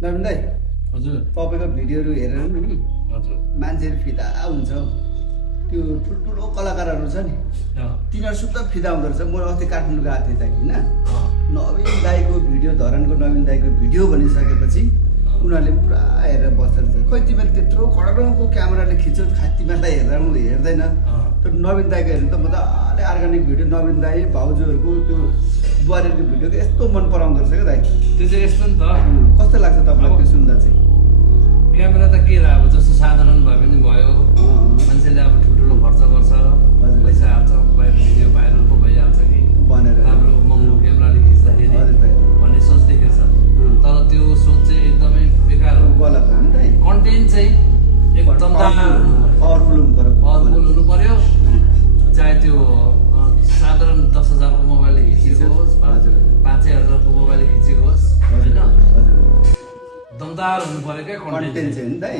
नवीन दाइ हजुर तपाईँको भिडियोहरू हेरेर नि हजुर मान्छेहरू फिदा हुन्छ हौ। त्यो ठुल्ठुलो कलाकारहरू छ नि तिनीहरू शुद्ध फिदा हुँदो रहेछ। म अस्ति काठमाडौँ गएको थिएँ त होइन, नवीन दाईको भिडियो, धरानको नवीन दाईको भिडियो भनिसकेपछि उनीहरूले पनि पुरा हेरेर बस्दो रहेछ। खोइ तिमीले त्यत्रो करोडौँको क्यामेराले खिच्यो, तिमीहरूलाई हेर्दैन। तर नवीन दाईको हेर्नु त मजाले अर्ग्यानिक भिडियो, नवीन दाई भाउजूहरूको त्यो बुहारीहरूको भिडियो यस्तो मन पराउँदो रहेछ क्या दाइ। त्यो चाहिँ यस्तो नि त। कस्तो लाग्छ तपाईँलाई त्यो सुन्दा चाहिँ? क्यामेरा त के र अब जस्तो साधारण भए पनि भयो, मान्छेले अब ठुल्ठुलो खर्च गर्छ, पैसा हाल्छ, भिडियो भाइरल पो भइहाल्छ कि भनेर राम्रो महँगो क्यामेराले खिच्दाखेरि भन्ने सोच देखेछ। तर त्यो सोच चाहिँ एकदमै बेकार हो। गलत हो नि दाइ। कन्टेन्ट चाहिँ एकदम पावरफुल हुनु पर्यो। चाहे त्यो साधारण 10,000 को मोबाइलले खिचेको होस्, 5,000 को मोबाइलले खिचेको होस्, होइन, दमदार हुनु पर्यो क्या कन्टेन्ट चाहिँ नि दाइ।